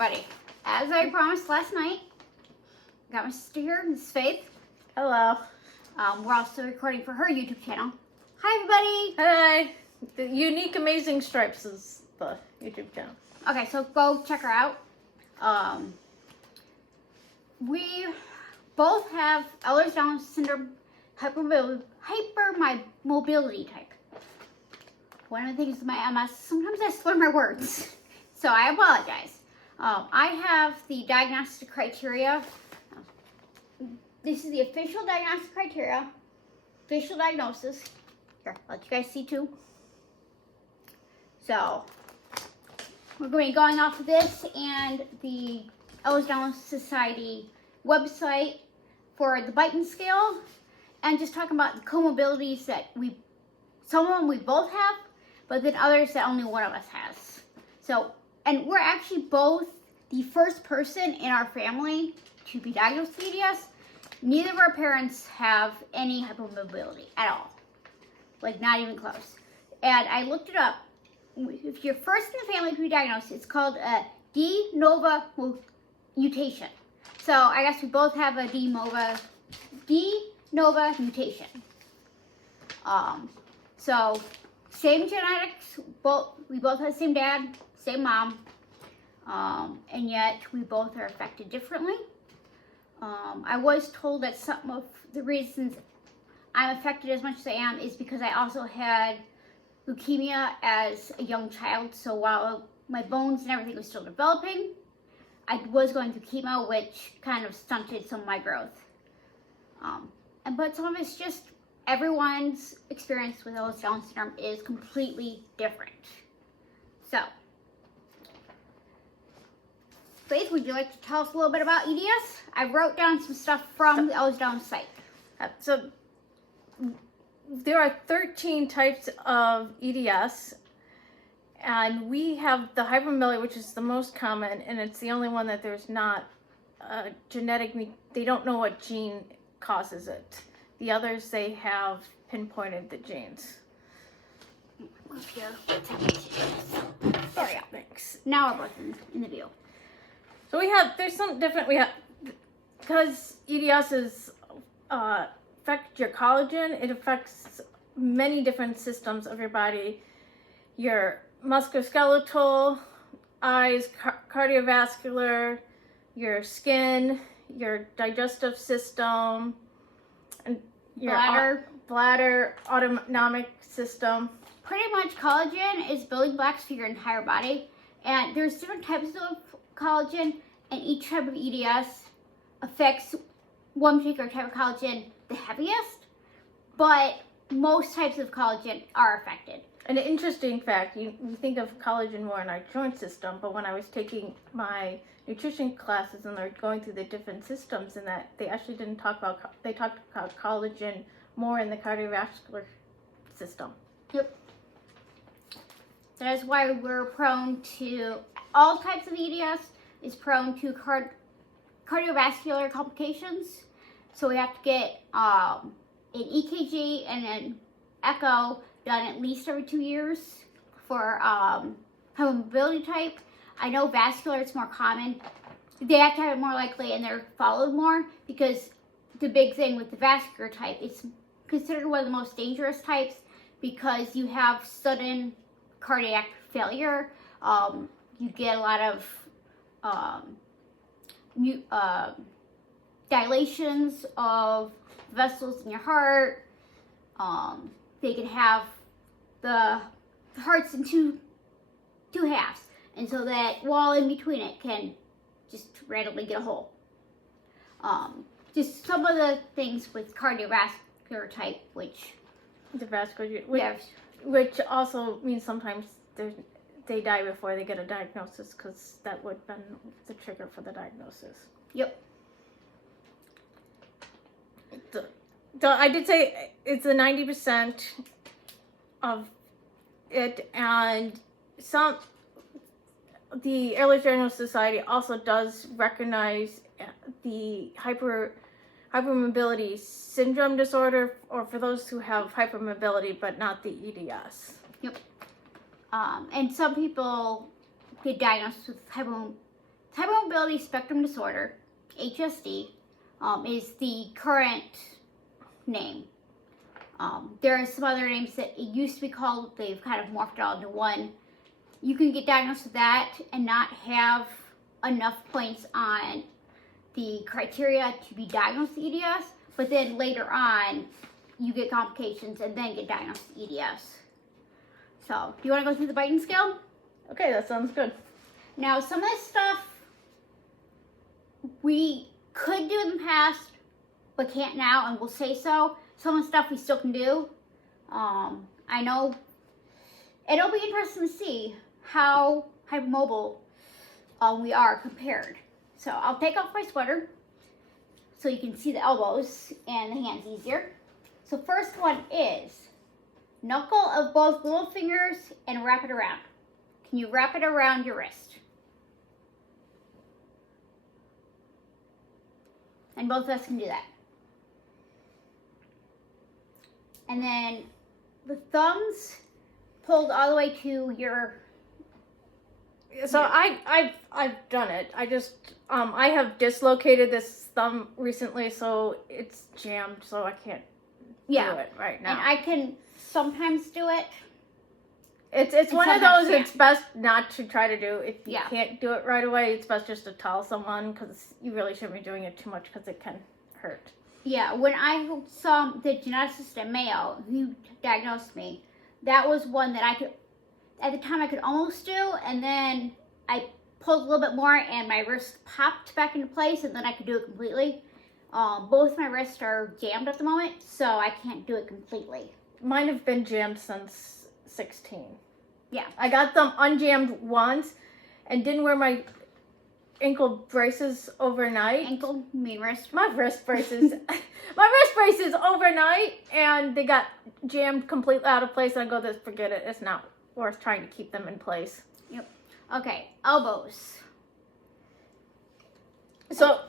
everybody. As I promised last night, got my sister here, Miss Faith. Hello. We're also recording for her YouTube channel. Hi, everybody. Hi. The Unique Amazing Stripes is the YouTube channel. Okay, so go check her out. We both have Ehlers Danlos Syndrome, hypermobility type. One of the things with my MS, sometimes I slur my words, so I apologize. I have the diagnostic criteria. This is the official diagnostic criteria, official diagnosis. Here, I'll let you guys see too. So, we're going to be going off of this and the Ehlers Danlos Society website for the Brighton scale, and just talking about the comorbidities that some of them we both have, but then others that only one of us has. So, and we're actually both the first person in our family to be diagnosed with EDS. Neither of our parents have any hypermobility at all. Like, not even close. And I looked it up. If you're first in the family to be diagnosed, it's called a de novo mutation. So I guess we both have a de novo mutation. So same genetics. We both have the same dad, same mom, and yet we both are affected differently. I was told that some of the reasons I'm affected as much as I am is because I also had leukemia as a young child. So while my bones and everything was still developing, I was going through chemo, which kind of stunted some of my growth. But some of it's just everyone's experience with Ehlers Danlos Syndrome is completely different. So, Faith, would you like to tell us a little bit about EDS? I wrote down some stuff from the Ehlers Danlos site. So, there are 13 types of EDS, and we have the hypermobility, which is the most common, and it's the only one that there's not a genetic, they don't know what gene causes it. The others, they have pinpointed the genes. Move here. There we go. Thanks. Now we're both in the view. So there's some different, because EDS is, affect your collagen, it affects many different systems of your body. Your musculoskeletal, eyes, cardiovascular, your skin, your digestive system, and your bladder, autonomic system. Pretty much collagen is building blocks for your entire body, and there's different types of collagen, and each type of EDS affects one particular type of collagen the heaviest, but most types of collagen are affected. An interesting fact, you think of collagen more in our joint system, but when I was taking my nutrition classes and they're going through the different systems, and that they actually didn't talk about, they talked about collagen more in the cardiovascular system. Yep. That is why we're prone to, all types of EDS is prone to cardiovascular complications. So we have to get an EKG and an echo done at least every 2 years for hypermobility type. I know vascular, it's more common. They have to have it more likely and they're followed more, because the big thing with the vascular type, it's considered one of the most dangerous types because you have sudden cardiac failure. You get a lot of dilations of vessels in your heart. They can have the hearts in two halves, and so that wall in between it can just randomly get a hole. Just some of the things with cardiovascular type, which also means sometimes they die before they get a diagnosis, because that would have been the trigger for the diagnosis. Yep. So I did say it's a 90% of it, and the Ehlers Danlos Society also does recognize the hypermobility syndrome disorder, or for those who have hypermobility but not the EDS. Yep. And some people get diagnosed with hypermobility spectrum disorder, HSD, is the current name. There are some other names that it used to be called. They've kind of morphed it all into one. You can get diagnosed with that and not have enough points on the criteria to be diagnosed with EDS, but then later on, you get complications and then get diagnosed with EDS. So, do you want to go through the Brighton scale? Okay, that sounds good. Now, some of this stuff we could do in the past, but can't now, and we'll say so. Some of the stuff we still can do. I know it'll be interesting to see how hypermobile we are compared. So I'll take off my sweater so you can see the elbows and the hands easier. So first one is knuckle of both little fingers and wrap it around. Can you wrap it around your wrist? And both of us can do that. And then the thumbs pulled all the way to your... So I've done it. I just I have dislocated this thumb recently, so it's jammed, so I can't do it right now. And I can sometimes do it. It's one of those. Can't. It's best not to try to do. If you Yeah. can't do it right away, it's best just to tell someone, because you really shouldn't be doing it too much, because it can hurt. Yeah, when I saw the geneticist at Mayo who diagnosed me, that was one that I could, at the time I could almost do, and then I pulled a little bit more and my wrist popped back into place, and then I could do it completely. Both my wrists are jammed at the moment, so I can't do it completely. Mine have been jammed since 16. Yeah. I got them unjammed once and didn't wear my ankle braces overnight. Ankle, you mean wrist? My wrist braces. My wrist braces overnight, and they got jammed completely out of place, and I go, forget it. It's not worth trying to keep them in place. Yep. Okay, elbows. So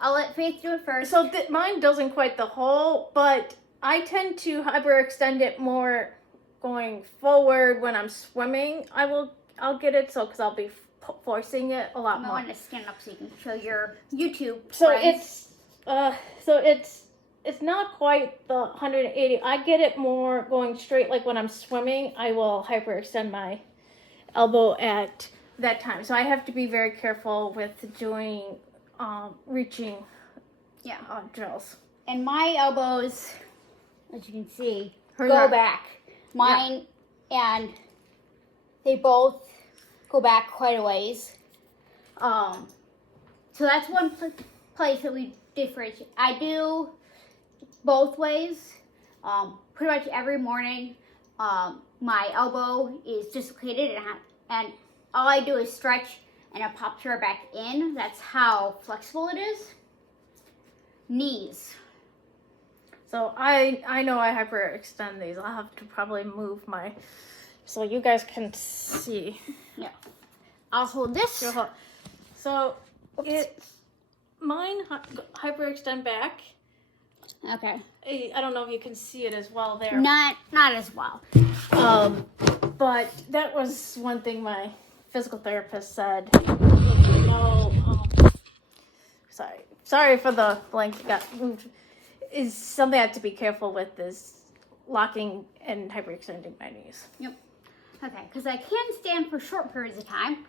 I'll let Faith do it first. So mine doesn't quite the hole, but I tend to hyperextend it more going forward when I'm swimming. I'll get it because I'll be forcing it a lot I more. want to stand up so you can show your YouTube So friends. it's not quite the 180. I get it more going straight, like when I'm swimming. I will hyperextend my elbow at that time. So I have to be very careful with doing reaching drills. And my elbows, as you can see, Hers go are- back. Mine and they both go back quite a ways. So that's one place that we differentiate. I do both ways. Pretty much every morning, my elbow is dislocated, and all I do is stretch, and it pops right back in. That's how flexible it is. Knees. So I know I hyperextend these. I'll have to probably move my, so you guys can see. Yeah. I'll hold this. So mine hyperextend back. Okay. I don't know if you can see it as well there. Not as well. But that was one thing my physical therapist said. Sorry for the blank got moved. Is something I have to be careful with, is locking and hyperextending my knees. Yep. Okay, because I can stand for short periods of time.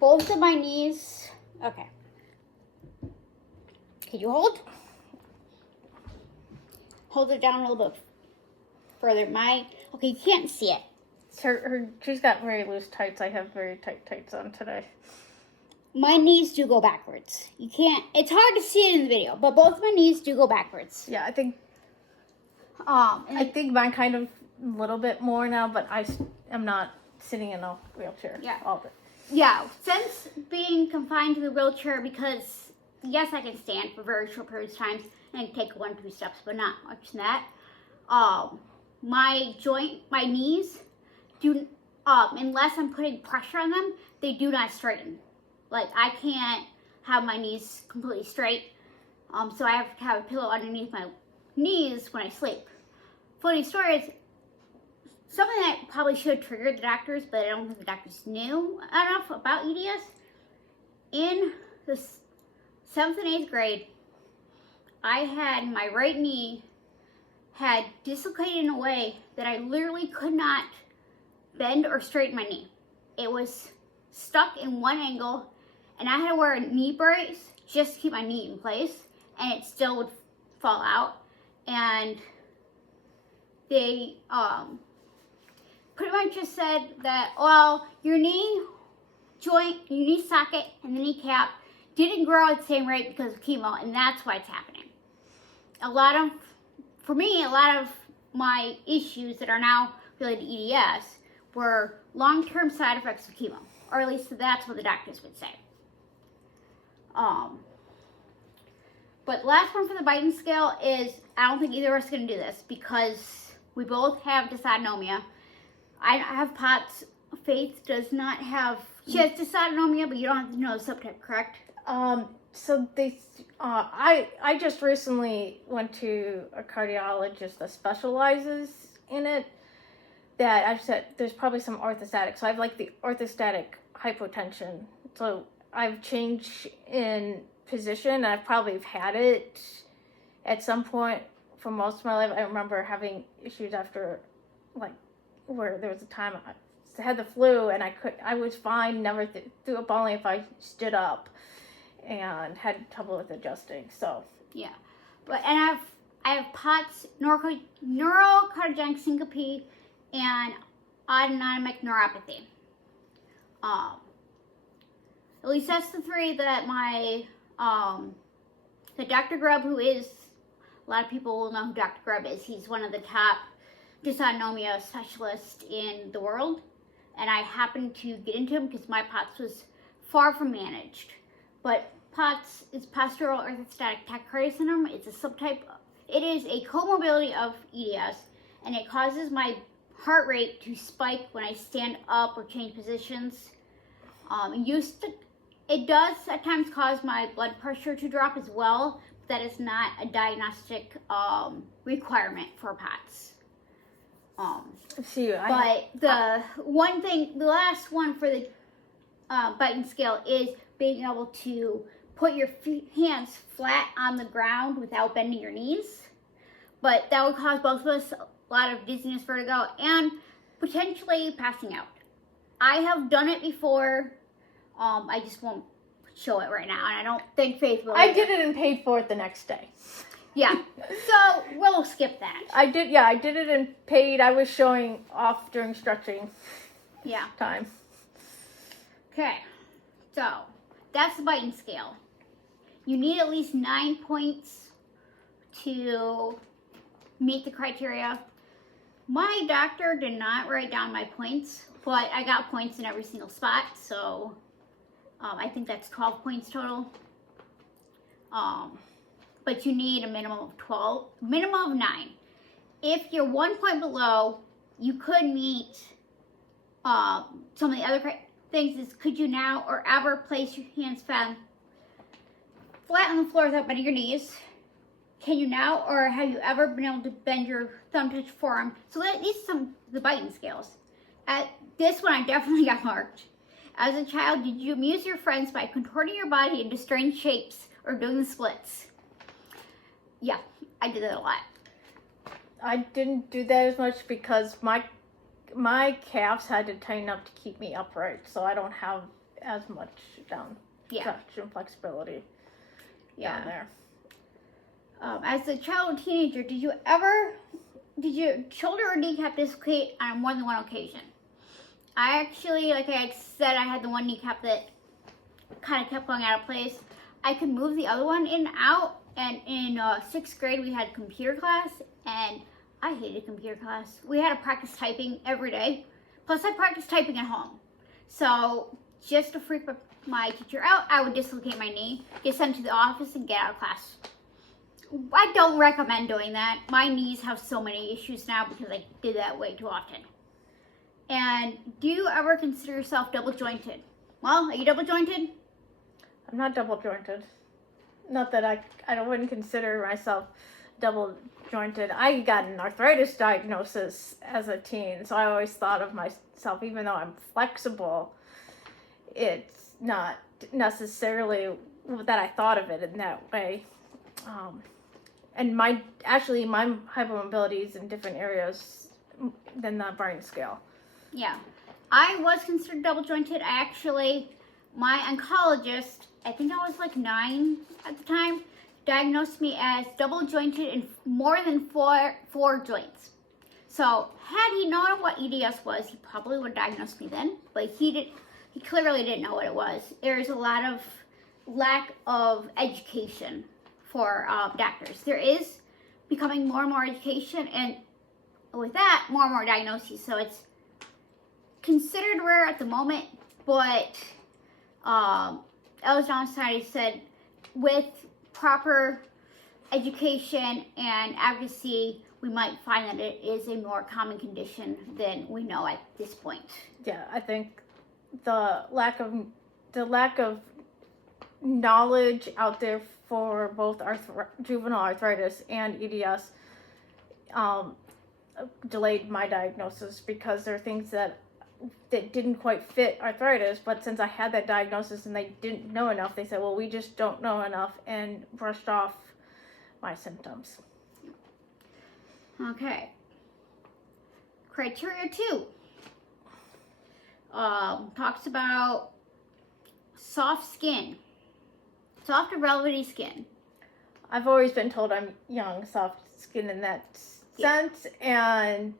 Both of my knees. Okay. Can you hold? Hold it down a little bit further. Okay, you can't see it. She's got very loose tights. I have very tight tights on today. My knees do go backwards. You can't, it's hard to see it in the video, but both my knees do go backwards. Yeah, I think I think mine kind of a little bit more now, but I am not sitting in a wheelchair. Yeah. All of it. Yeah, since being confined to the wheelchair, because yes, I can stand for very short periods of time, and I can take 1-2 steps, but not much than that. My knees do, unless I'm putting pressure on them, they do not straighten. Like, I can't have my knees completely straight, so I have to have a pillow underneath my knees when I sleep. Funny story is, something that probably should have triggered the doctors, but I don't think the doctors knew enough about EDS. in the 7th and 8th grade, I had my right knee had dislocated in a way that I literally could not bend or straighten my knee. It was stuck in one angle, and I had to wear a knee brace just to keep my knee in place, and it still would fall out. And they pretty much just said that, well, your knee joint, your knee socket, and the kneecap didn't grow at the same rate because of chemo, and that's why it's happening. For me, a lot of my issues that are now related to EDS were long-term side effects of chemo, or at least that's what the doctors would say. But last one for the Brighton scale is, I don't think either of us are going to do this because we both have dysautonomia. I have POTS. Faith does not have, she has dysautonomia, but you don't have to know the subtype, correct? So they, I just recently went to a cardiologist that specializes in it. That I've said there's probably some orthostatic. So I have like the orthostatic hypotension. So I've changed in position. I've probably had it at some point for most of my life. I remember having issues after, like, where there was a time I had the flu and I was fine, never threw up only if I stood up, and had trouble with adjusting. So yeah, and I have POTS, neurocardiogenic syncope, and autonomic neuropathy. At least that's the three that my the Dr. Grubb, who is, a lot of people will know who Dr. Grubb is. He's one of the top dysautonomia specialists in the world, and I happened to get into him because my POTS was far from managed. But POTS is postural orthostatic tachycardia syndrome. It's a subtype. It is a comorbidity of EDS, and it causes my heart rate to spike when I stand up or change positions. It does at times cause my blood pressure to drop as well, but that is not a diagnostic requirement for POTS. The last one for the Brighton scale is being able to put your hands flat on the ground without bending your knees. But that would cause both of us a lot of dizziness, vertigo, and potentially passing out. I have done it before. I just won't show it right now, and I don't think Faith will. I did it and paid for it the next day. Yeah, so we'll skip that. I did it and paid. I was showing off during stretching time. Okay, so that's the Brighton scale. You need at least 9 points to meet the criteria. My doctor did not write down my points, but I got points in every single spot, so I think that's 12 points total. But you need a minimum of 9. If you're 1 point below, you could meet some of the other things is, could you now or ever place your hands flat on the floor without bending your knees? Can you now or have you ever been able to bend your thumb to touch forearm? So these are some of the Brighton scales. At this one, I definitely got marked. As a child, did you amuse your friends by contorting your body into strange shapes or doing the splits? Yeah, I did that a lot. I didn't do that as much because my calves had to tighten up to keep me upright, so I don't have as much traction flexibility down there. As a child or teenager, did your shoulder or kneecap dislocate on more than one occasion? I actually, like I had said, I had the one kneecap that kind of kept going out of place. I could move the other one in and out, and in 6th grade we had computer class, and I hated computer class. We had to practice typing every day, plus I practiced typing at home. So just to freak my teacher out, I would dislocate my knee, get sent to the office, and get out of class. I don't recommend doing that. My knees have so many issues now because I did that way too often. And do you ever consider yourself double jointed? Well, are you double jointed? I'm not double jointed. Not that I wouldn't consider myself double jointed. I got an arthritis diagnosis as a teen, so I always thought of myself, even though I'm flexible, it's not necessarily that I thought of it in that way. And my hypermobility is in different areas than the Brighton scale. Yeah. I was considered double jointed. My oncologist, I think I was like 9 at the time, diagnosed me as double jointed in more than four joints. So had he known what EDS was, he probably would have diagnosed me then, but he clearly didn't know what it was. There's a lot of lack of education for doctors. There is becoming more and more education, and with that, more and more diagnoses. So it's considered rare at the moment, but Ehlers Danlos Society said with proper education and advocacy, we might find that it is a more common condition than we know at this point. Yeah, I think the lack of knowledge out there for both juvenile arthritis and EDS delayed my diagnosis, because there are things that didn't quite fit arthritis, but since I had that diagnosis and they didn't know enough, they said, well, we just don't know enough, and brushed off my symptoms. Okay. Criteria 2 talks about soft skin, soft or velvety skin. I've always been told I'm young, soft skin in that sense, and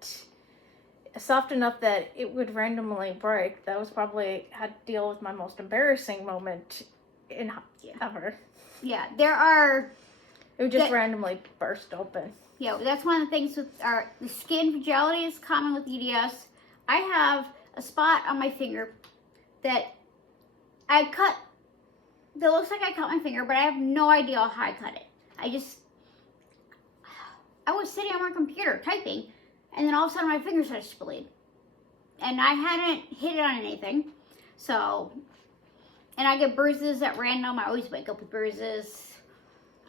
soft enough that it would randomly break. That was probably had to deal with my most embarrassing moment ever. Yeah, it would just randomly burst open. Yeah, that's one of the things with the skin fragility is common with EDS. I have a spot on my finger that I cut. That looks like I cut my finger, but I have no idea how I cut it. I was sitting on my computer typing, and then all of a sudden my finger started to bleed. And I hadn't hit it on anything. So, and I get bruises at random. I always wake up with bruises.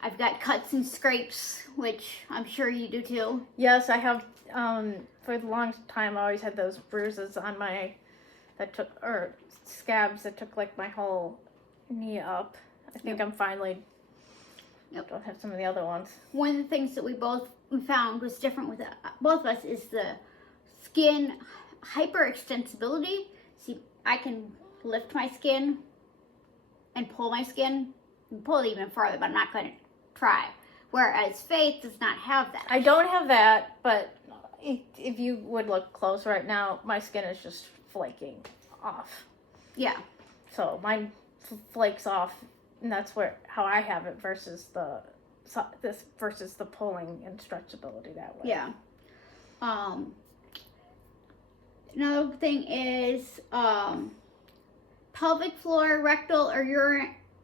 I've got cuts and scrapes, which I'm sure you do too. Yes, I have. For the longest time, I always had those bruises on scabs that took like my whole knee up. I think I'm finally. Don't have some of the other ones. One of the things that we found was different with both of us is the skin hyperextensibility. See, I can lift my skin and pull my skin and pull it even farther, but I'm not going to try. Whereas Faith does not have that. I don't have that, but if you would look close right now, my skin is just flaking off. Yeah. So mine flakes off, and that's how I have it versus the pulling and stretchability that way. Yeah. Another thing is pelvic floor, rectal, or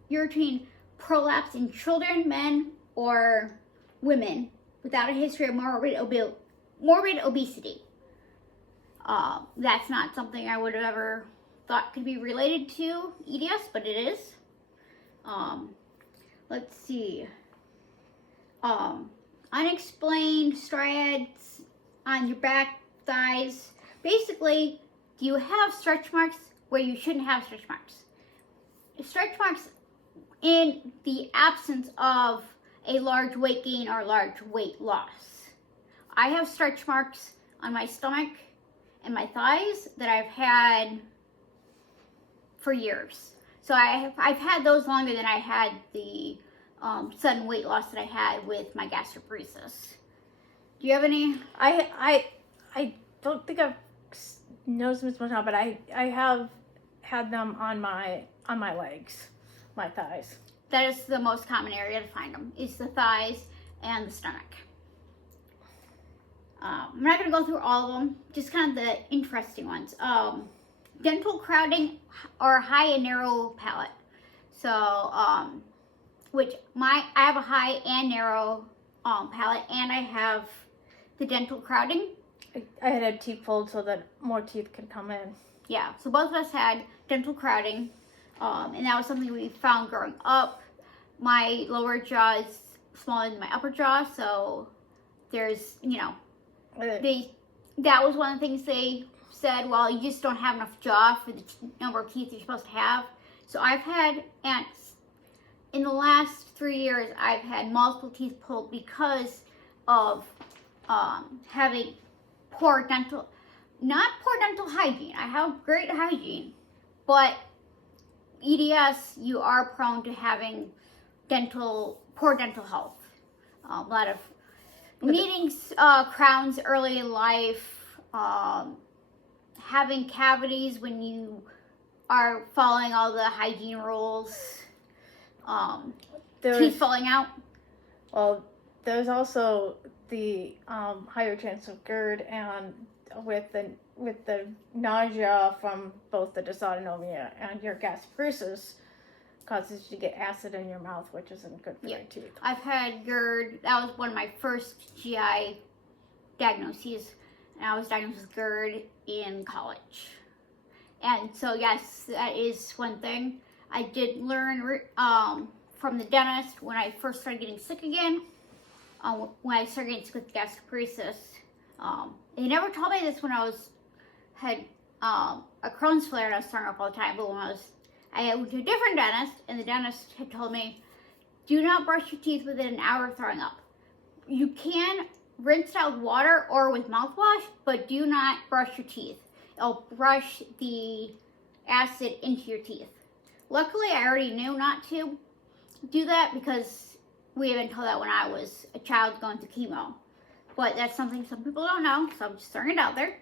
uterine prolapse in children, men, or women without a history of morbid obesity. That's not something I would have ever thought could be related to EDS, but it is. Let's see. Unexplained striations on your back, thighs. Basically, do you have stretch marks where you shouldn't have stretch marks? Stretch marks in the absence of a large weight gain or large weight loss. I have stretch marks on my stomach and my thighs that I've had for years. So I've had those longer than I had the sudden weight loss that I had with my gastroparesis. Do you have any? I don't think I've noticed this much now, but I have had them on my legs, my thighs. That is the most common area to find them, is the thighs and the stomach. I'm not going to go through all of them, just kind of the interesting ones. Dental crowding or high and narrow palate. So, I have a high and narrow palate, and I have the dental crowding. I had a teeth pulled so that more teeth could come in. Yeah, so both of us had dental crowding, and that was something we found growing up. My lower jaw is smaller than my upper jaw, so there's, that was one of the things they said, well, you just don't have enough jaw for the number of teeth you're supposed to have. So I've had, and in the last 3 years, I've had multiple teeth pulled because of having not poor dental hygiene. I have great hygiene, but EDS, you are prone to having poor dental health. A lot of needing crowns early in life, having cavities when you are following all the hygiene rules, teeth falling out. Well, there's also the higher chance of GERD, and with the nausea from both the dysautonomia and your gastroparesis causes you to get acid in your mouth, which isn't good for your teeth. I've had GERD. That was one of my first GI diagnoses, and I was diagnosed with GERD in college. And so yes, that is one thing. I did learn from the dentist when I first started getting sick again, when I started getting sick with gastroparesis. They never told me this when I had a Crohn's flare and I was throwing up all the time, but when I went to a different dentist, and the dentist had told me, do not brush your teeth within an hour of throwing up. You can rinse it out with water or with mouthwash, but do not brush your teeth. It'll brush the acid into your teeth. Luckily, I already knew not to do that because we had been told that when I was a child going through chemo. But that's something some people don't know, so I'm just throwing it out there.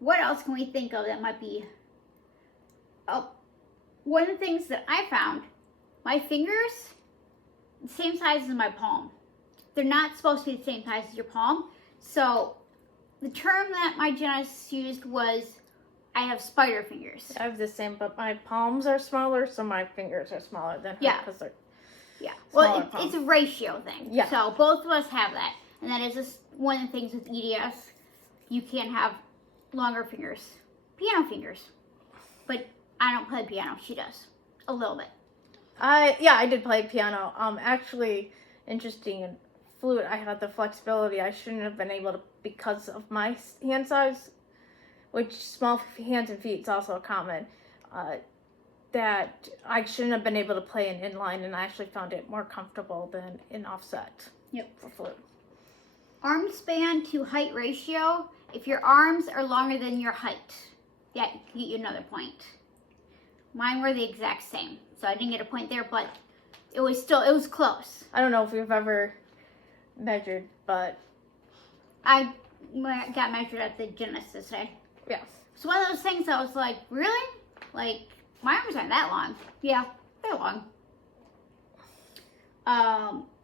What else can we think of that might be... Oh, one of the things that I found, my fingers, the same size as my palm. They're not supposed to be the same size as your palm. So the term that my dentist used was, I have spider fingers. I have the same, but my palms are smaller, so my fingers are smaller than her because they're well, it's a ratio thing. Yeah. So both of us have that. And that is just one of the things with EDS. You can have longer fingers. Piano fingers. But I don't play piano. She does. A little bit. I did play piano. Actually, interesting and flute, I had the flexibility. I shouldn't have been able to because of my hand size, which small hands and feet is also common, that I shouldn't have been able to play an inline, and I actually found it more comfortable than in offset. Yep. For flute. Arm span to height ratio. If your arms are longer than your height, that can get you another point. Mine were the exact same, so I didn't get a point there, but it was close. I don't know if you've ever measured, but I got measured at the dentist today. yeah. It's one of those things I was like, really? Like, my arms aren't that long. Yeah, they're long.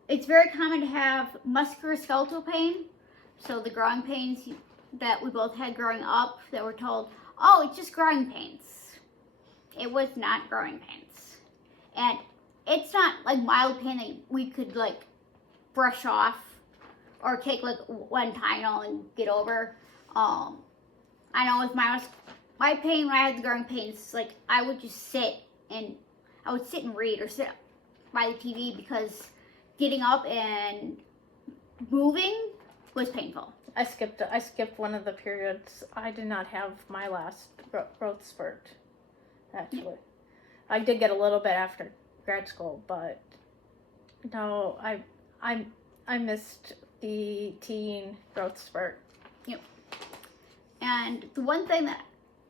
It's very common to have musculoskeletal pain. So the growing pains that we both had growing up that were told, oh, it's just growing pains. It was not growing pains. And it's not like mild pain that we could like brush off or take like one Tylenol and get over. I know with my pain, when I had the growing pains, like I would just sit and read or sit by the TV because getting up and moving was painful. I skipped one of the periods. I did not have my last growth spurt, actually. I did get a little bit after grad school, but no, I missed the teen growth spurt. Yep. And the one thing that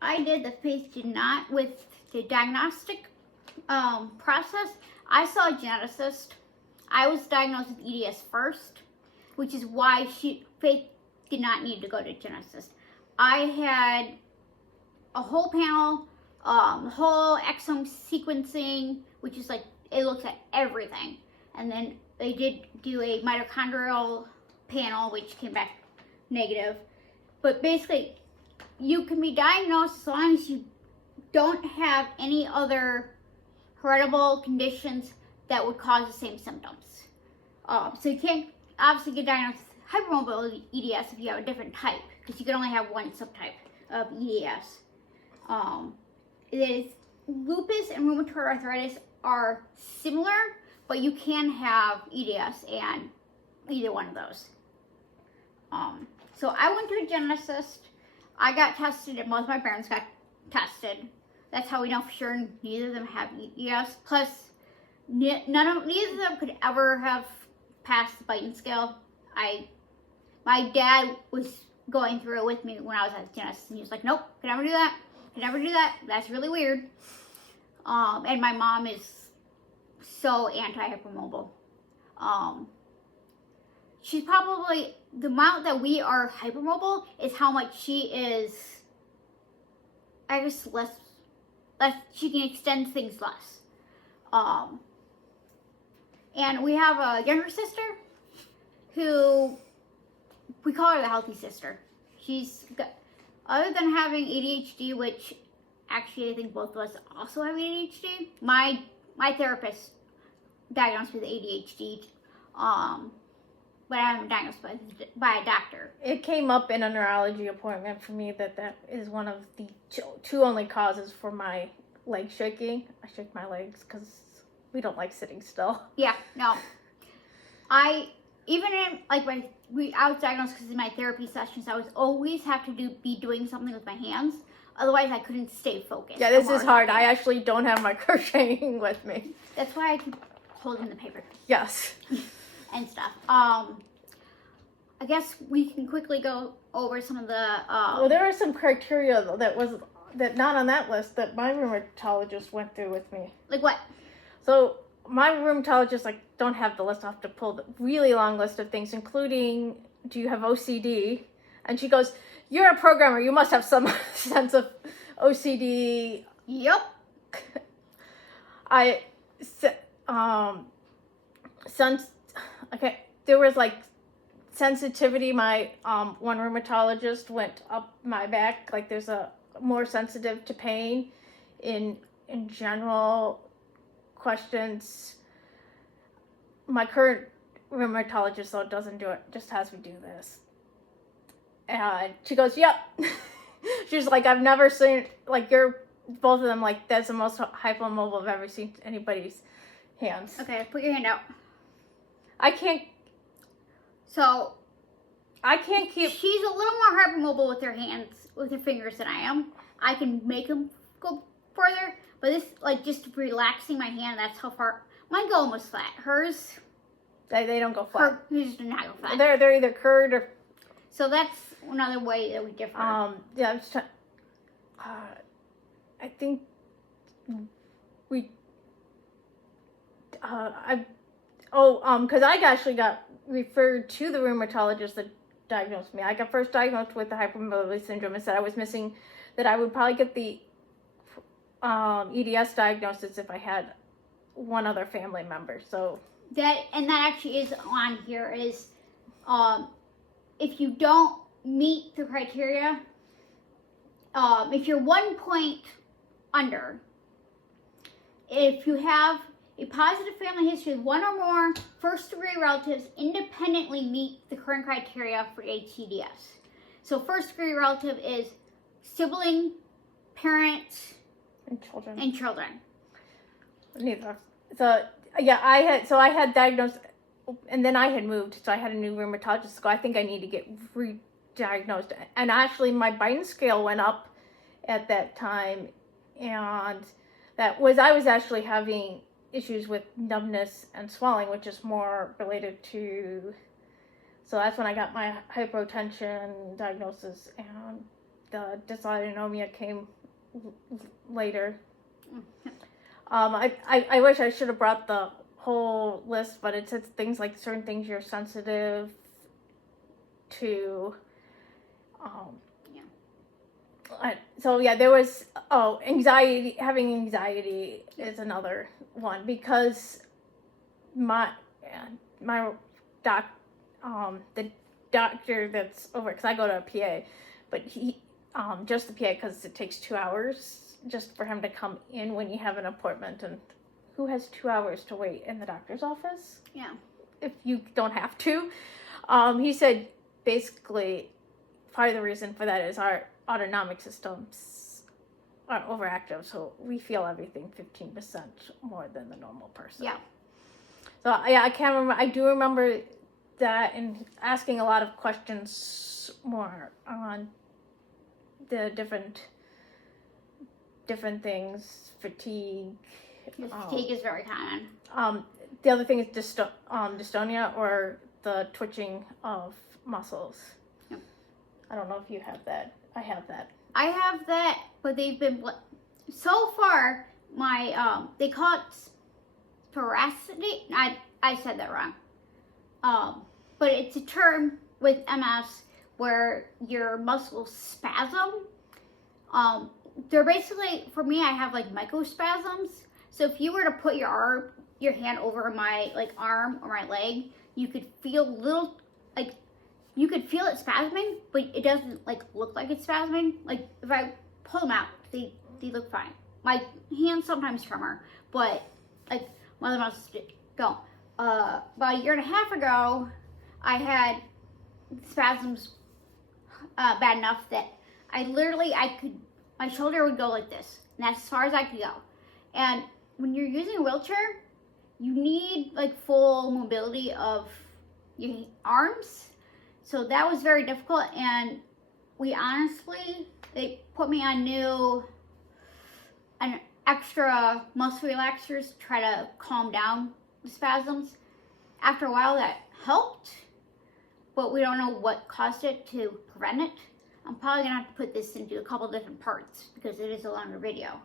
I did that Faith did not with the diagnostic process, I saw a geneticist. I was diagnosed with EDS first, which is why Faith did not need to go to a geneticist. I had a whole panel, whole exome sequencing, which is like, it looks at everything. And then they did do a mitochondrial panel, which came back negative. But basically, you can be diagnosed as long as you don't have any other heritable conditions that would cause the same symptoms. So you can't obviously get diagnosed with hypermobility EDS if you have a different type, because you can only have one subtype of EDS. Lupus and rheumatoid arthritis are similar, but you can have EDS and either one of those. So I went to a geneticist. I got tested, and both my parents got tested. That's how we know for sure neither of them have EDS. Plus, neither of them could ever have passed the Brighton scale. My dad was going through it with me when I was at the dentist, and he was like, "Nope, could never do that. Could never do that. That's really weird." And my mom is so anti-hypermobile. She's probably, the amount that we are hypermobile is how much she is, I guess, less, she can extend things less. And we have a younger sister who, we call her the healthy sister. She's got, other than having ADHD, which actually I think both of us also have ADHD. My therapist diagnosed me with ADHD, but I haven't diagnosed by a doctor. It came up in a neurology appointment for me that is one of the two only causes for my leg shaking. I shake my legs because we don't like sitting still. Yeah, no. I was diagnosed because in my therapy sessions, I was always have to be doing something with my hands. Otherwise, I couldn't stay focused. Yeah, this is hard. I actually don't have my crocheting with me. That's why I keep holding the paper. Yes. And stuff. I guess we can quickly go over some of the. Well, there are some criteria though that not on that list that my rheumatologist went through with me. Like what? So my rheumatologist don't have the list. I have to pull the really long list of things, including, do you have OCD? And she goes, "You're a programmer. You must have some sense of OCD." Yep. Okay, there was sensitivity. My one rheumatologist went up my back. There's a more sensitive to pain in general questions. My current rheumatologist though doesn't do it, just has me do this. And she goes, "Yep." She's like, "I've never seen you're both of them that's the most hypermobile I've ever seen anybody's hands." Okay, put your hand out. I can't keep. She's a little more hypermobile with her hands, with her fingers than I am. I can make them go further, but this, just relaxing my hand, that's how far. Mine go almost flat. Hers, they don't go flat. Hers do not go flat. They're either curved or. So that's another way that we differ. Yeah, I'm just trying. I think we. Because I actually got referred to the rheumatologist that diagnosed me. I got first diagnosed with the hypermobility syndrome and said I was missing, that I would probably get the EDS diagnosis if I had one other family member. So that actually is on here is, if you don't meet the criteria, if you're 1 point under, if you have a positive family history of one or more first-degree relatives independently meet the current criteria for hEDS. So first-degree relative is sibling, parent, and children. Neither. So yeah, I had diagnosed, and then I had moved, so I had a new rheumatologist. So I think I need to get re-diagnosed. And actually, my Brighton scale went up at that time, and I was actually having issues with numbness and swelling, which is more related to. So that's when I got my hypotension diagnosis, and the dysautonomia came later. I wish I should have brought the whole list, but it says things like certain things you're sensitive to. So yeah, there was anxiety. Having anxiety is another one, because the doctor that's over, because I go to a PA, but he just the PA, because it takes 2 hours just for him to come in when you have an appointment, and who has 2 hours to wait in the doctor's office? Yeah. If you don't have to. He said basically part of the reason for that is our autonomic systems are overactive, so we feel everything 15% more than the normal person. Yeah. So yeah, I can't remember. I do remember that, and asking a lot of questions more on the different different things, fatigue. Yes, fatigue is very common. The other thing is dystonia, or the twitching of muscles. Yep. I don't know if you have that. I have that. I have that, but they've been so far. My they call it spasticity. I said that wrong. But it's a term with MS where your muscles spasm. They're basically, for me, I have like microspasms. So if you were to put your hand over my arm or my leg, you could feel you could feel it spasming, but it doesn't look like it's spasming. Like if I pull them out, they look fine. My hands sometimes tremor, but my other muscles don't. About a year and a half ago, I had spasms bad enough that my shoulder would go like this, and that's as far as I could go. And when you're using a wheelchair, you need full mobility of your arms. So that was very difficult, and they put me on an extra muscle relaxers to try to calm down the spasms. After a while, that helped, but we don't know what caused it to prevent it. I'm probably gonna have to put this into a couple different parts because it is a longer video.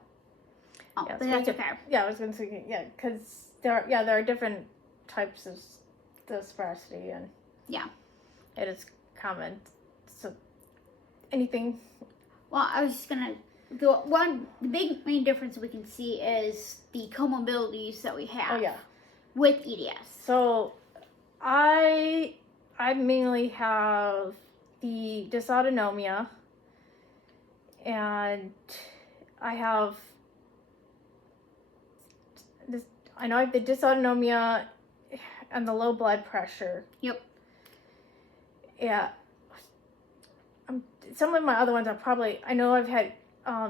Yeah, but that's okay. Yeah, I was gonna say because there are different types of the spasticity, and it is common. So anything? Well, I was just gonna. The big main difference we can see is the comorbidities that we have with EDS. So I mainly have the dysautonomia, and I have this. I know I have the dysautonomia and the low blood pressure. Yep. Yeah. Some of my other ones I know I've had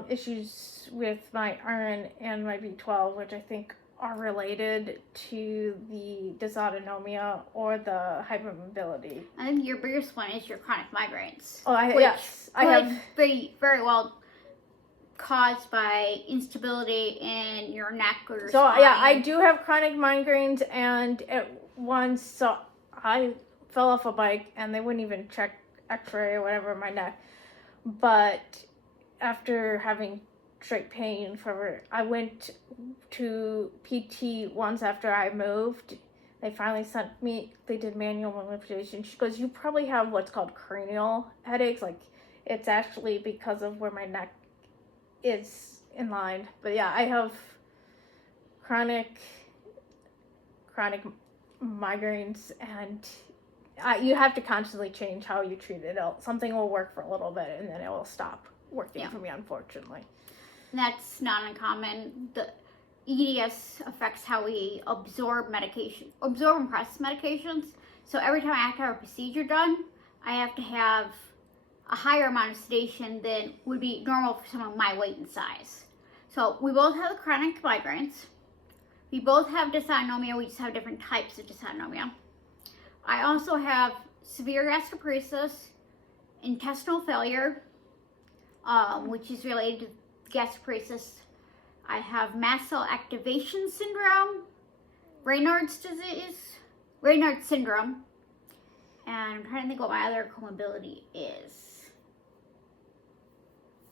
issues with my iron and my B12, which I think are related to the dysautonomia or the hypermobility. I think your biggest one is your chronic migraines. Oh, I have very, very well caused by instability in your neck or your spine. I do have chronic migraines, and at once I fell off a bike and they wouldn't even check x-ray or whatever in my neck. But after having straight pain forever, I went to PT once after I moved. They finally they did manual manipulation. She goes, you probably have what's called cranial headaches. It's actually because of where my neck is in line. But yeah, I have chronic migraines, and you have to constantly change how you treat it. Something will work for a little bit, and then it will stop working for me, unfortunately. That's not uncommon. The EDS affects how we absorb and process medications. So every time I have to have a procedure done, I have to have a higher amount of sedation than would be normal for someone my weight and size. So we both have chronic migraines. We both have dysautonomia. We just have different types of dysautonomia. I also have severe gastroparesis, intestinal failure, which is related to gastroparesis. I have mast cell activation syndrome, Raynaud's syndrome, and I'm trying to think what my other comorbidity is.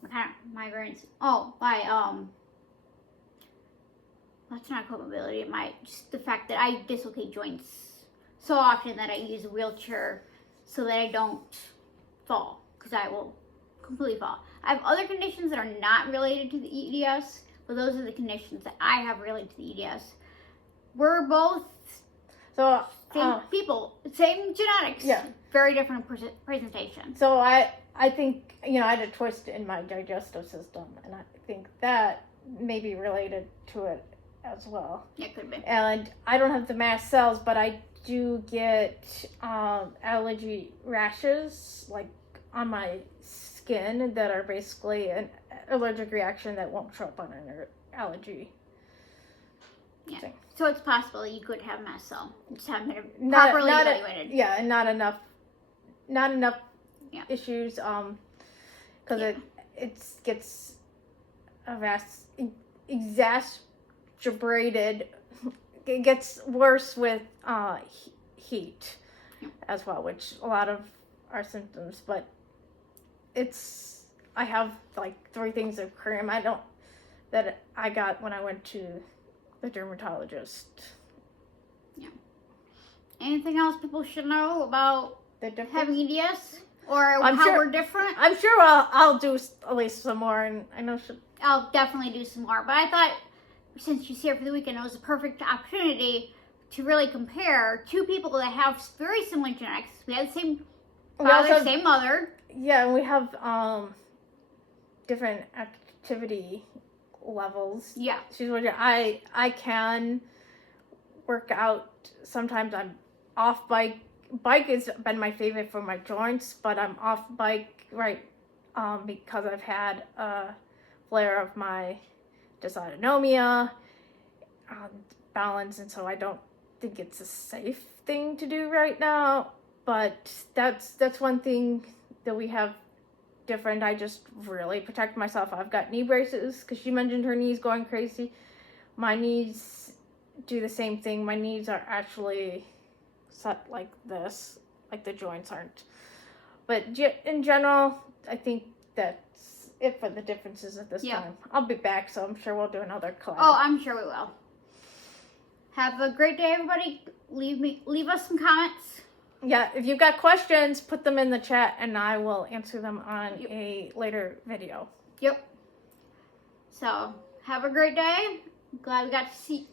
What kind of migraines? Oh, that's not comorbidity. Just the fact that I dislocate joints so often that I use a wheelchair so that I don't fall, because I will completely fall. I have other conditions that are not related to the EDS, but those are the conditions that I have related to the EDS. We're both same people, same genetics, very different presentation. So I think, I had a twist in my digestive system, and I think that may be related to it as well. Yeah, it could be. And I don't have the mast cells, but I do get allergy rashes on my skin that are basically an allergic reaction that won't show up on an allergy thing. So it's possible you could have mast cell. Just haven't been properly evaluated. And not enough issues because it gets exacerbated. It gets worse with heat as well, which a lot of our symptoms, but I have like 3 things of cream that I got when I went to the dermatologist. Yeah. Anything else people should know about having EDS or how we're different? I'm sure I'll do at least some more, and I know I'll definitely do some more, but I thought since she's here for the weekend, it was a perfect opportunity to really compare 2 people that have very similar genetics. We have the same father, same mother. Yeah, and we have different activity levels. Yeah. I can work out. Sometimes I'm off bike. Bike has been my favorite for my joints, but I'm off bike because I've had a flare of my dysautonomia, balance, and so I don't think it's a safe thing to do right now. But that's one thing that we have different. I just really protect myself. I've got knee braces because she mentioned her knees going crazy. My knees do the same thing. My knees are actually set like this, like the joints aren't. But in general, I think that's it for the differences at this time. I'll be back, so I'm sure we'll do another collab. Oh, I'm sure we will. Have a great day, everybody. Leave us some comments. Yeah, if you've got questions, put them in the chat and I will answer them on a later video. Yep. So, have a great day. Glad we got to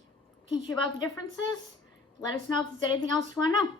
teach you about the differences. Let us know if there's anything else you want to know.